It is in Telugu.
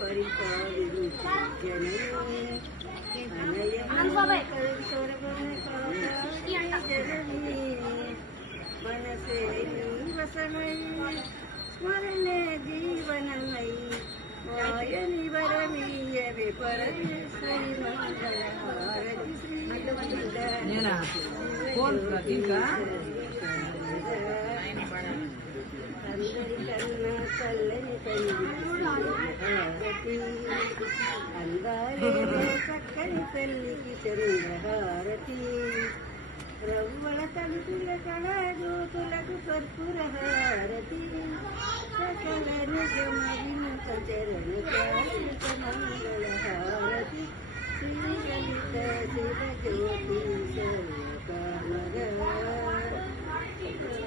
పరిపాలించు జననీ జననీ మనసే వసమై స్మరణే జీవనమై వాయని వరమీయవి పరమేశ్వరి మంగళ హారతి శ్రీ అందరికన్నా చల్లని తల్లి అందాలే చక్కని తల్లికి చంద్రహారతి రవ్వల తలుపుల కళాజ్యోతులకు కర్పూర హారతి సకల నిజమ విముఖ చరణ